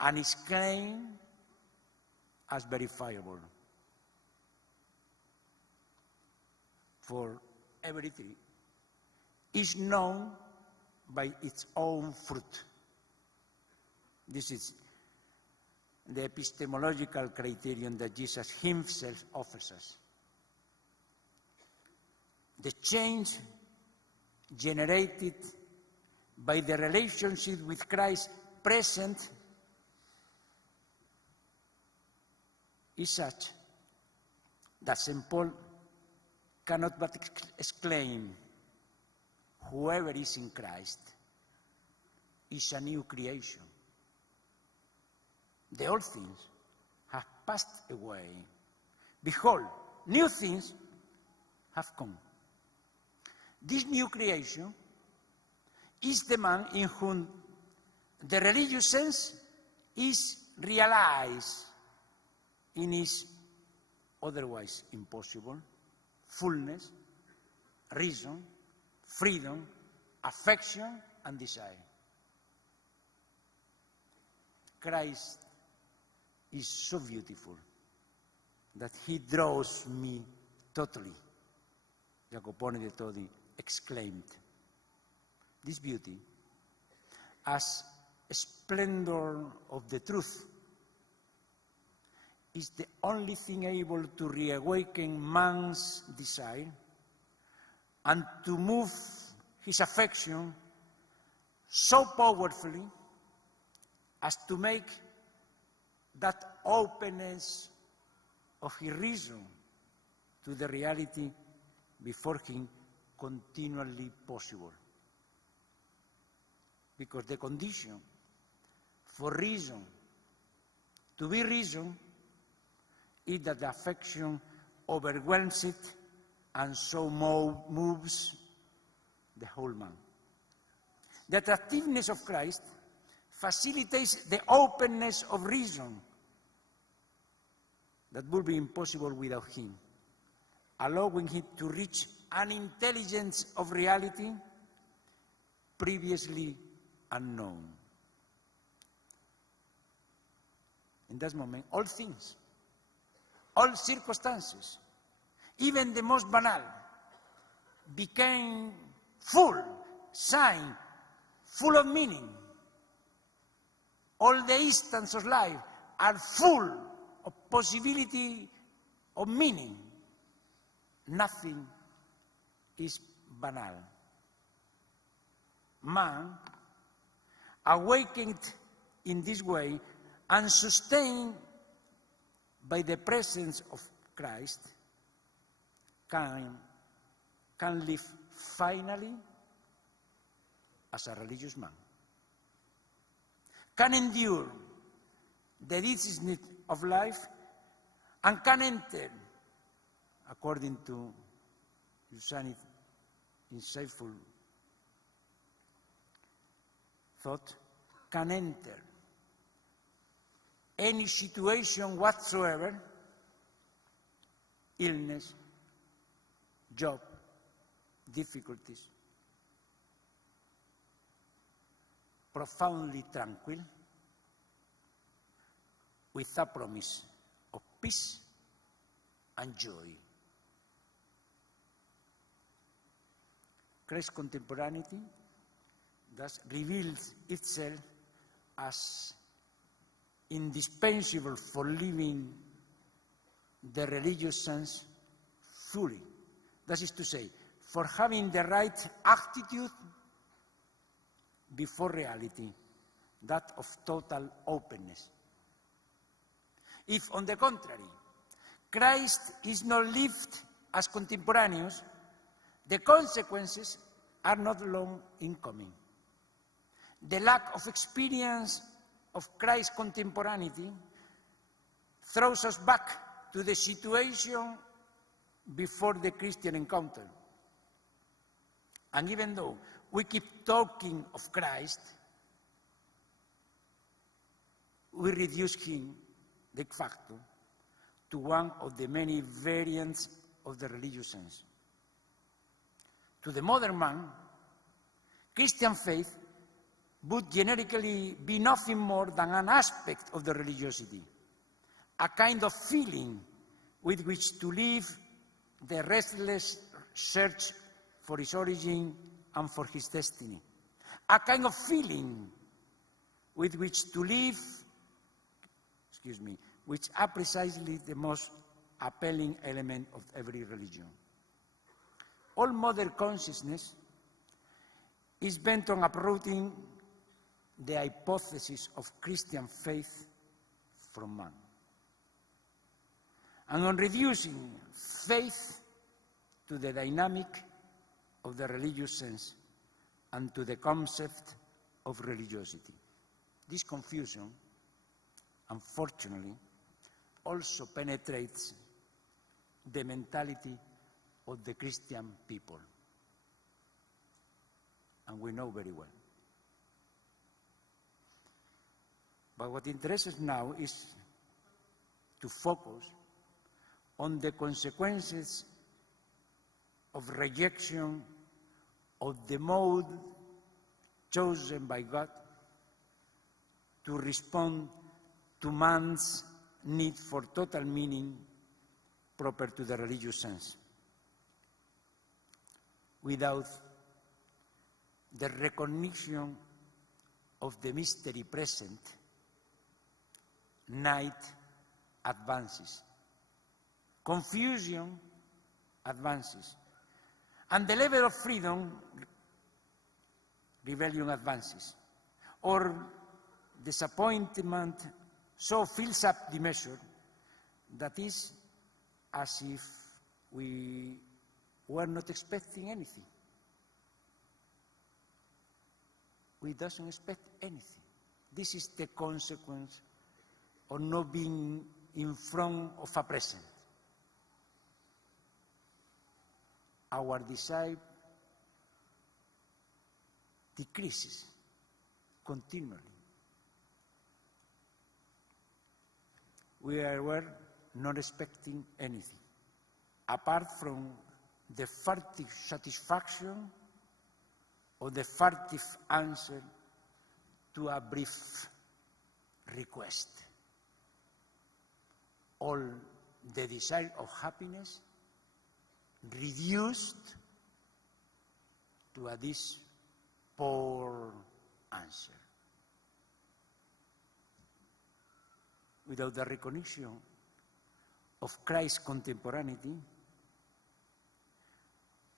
and its claim as verifiable. For every tree is known by its own fruit. This is the epistemological criterion that Jesus himself offers us. The change generated by the relationship with Christ present is such that St. Paul cannot but exclaim, whoever is in Christ is a new creation. The old things have passed away. Behold, new things have come. This new creation is the man in whom the religious sense is realized in his otherwise impossible fullness, reason, freedom, affection, and desire. Christ is so beautiful that he draws me totally. Jacopone de Todi exclaimed. This beauty, as a splendor of the truth, is the only thing able to reawaken man's desire and to move his affection so powerfully as to make that openness of his reason to the reality before him continually possible. Because the condition for reason to be reason is that the affection overwhelms it and so moves the whole man. The attractiveness of Christ facilitates the openness of reason that would be impossible without him, allowing him to reach an intelligence of reality previously unknown. In that moment, all things, all circumstances, even the most banal, became full, sign, full of meaning. All the instants of life are full of possibility of meaning. Nothing is banal. Man, awakened in this way and sustained by the presence of Christ, can live finally as a religious man, can endure the vicissitudes of life, and can enter, according to Giussani's insightful thought, can enter any situation whatsoever, illness, job, difficulties, profoundly tranquil, with a promise of peace and joy. Christ's contemporaneity thus reveals itself as indispensable for living the religious sense fully. That is to say, for having the right attitude before reality, that of total openness. If, on the contrary, Christ is not lived as contemporaneous, the consequences are not long in coming. The lack of experience of Christ's contemporaneity throws us back to the situation before the Christian encounter. And even though we keep talking of Christ, we reduce him de facto to one of the many variants of the religious sense. To the modern man, Christian faith would generically be nothing more than an aspect of the religiosity, a kind of feeling with which to live the restless search for his origin and for his destiny, a kind of feeling with which to live, which are precisely the most appealing element of every religion. All modern consciousness is bent on uprooting the hypothesis of Christian faith from man, and on reducing faith to the dynamic of the religious sense and to the concept of religiosity. This confusion, unfortunately, also penetrates the mentality of the Christian people, and we know very well. But what interests us now is to focus on the consequences of rejection of the mode chosen by God to respond to man's need for total meaning proper to the religious sense, without the recognition of the mystery present, night advances. Confusion advances. And the level of freedom, rebellion advances. Or disappointment so fills up the measure that is as if we were not expecting anything. We doesn't expect anything. This is the consequence of not being in front of a present. Our desire decreases continually. We were not expecting anything, apart from the furtive satisfaction or the furtive answer to a brief request. All the desire of happiness reduced to this poor answer. Without the recognition of Christ's contemporaneity,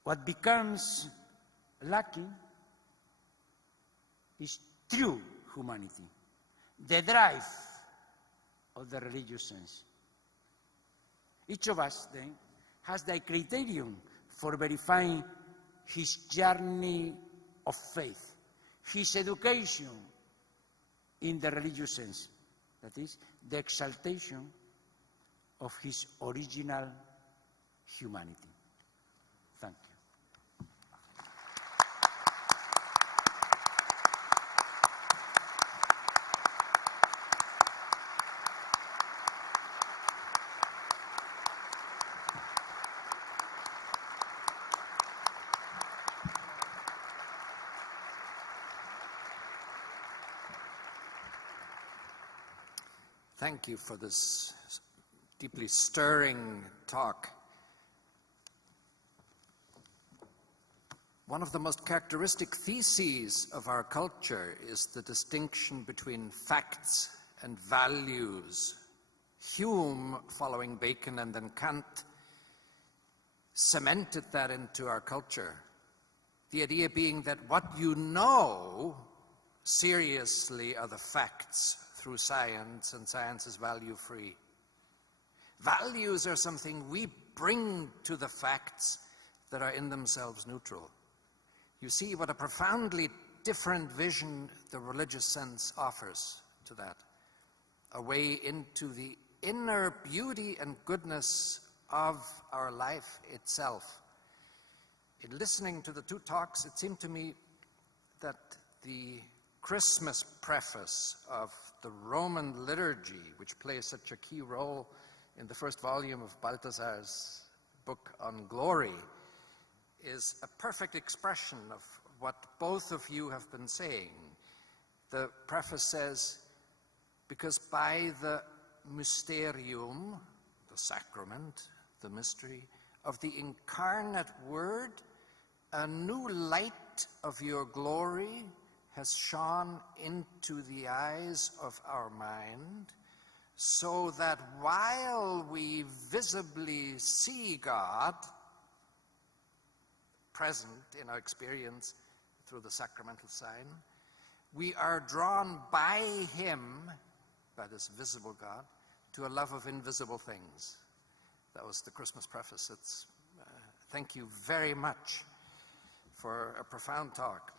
what becomes lacking is true humanity, the drive of the religious sense. Each of us, then, has the criterion for verifying his journey of faith, his education in the religious sense, that is, the exaltation of his original humanity. Thank you. Thank you for this deeply stirring talk. One of the most characteristic theses of our culture is the distinction between facts and values. Hume, following Bacon and then Kant, cemented that into our culture. The idea being that what you know seriously are the facts through science, and science is value-free. Values are something we bring to the facts that are in themselves neutral. You see what a profoundly different vision the religious sense offers to that. A way into the inner beauty and goodness of our life itself. In listening to the two talks, it seemed to me that the Christmas preface of the Roman liturgy, which plays such a key role in the first volume of Balthasar's book on glory, is a perfect expression of what both of you have been saying. The preface says, because by the mysterium, the sacrament, the mystery of the incarnate Word, a new light of your glory has shone into the eyes of our mind, so that while we visibly see God present in our experience through the sacramental sign, we are drawn by Him, by this visible God, to a love of invisible things. That was the Christmas preface. Thank you very much for a profound talk.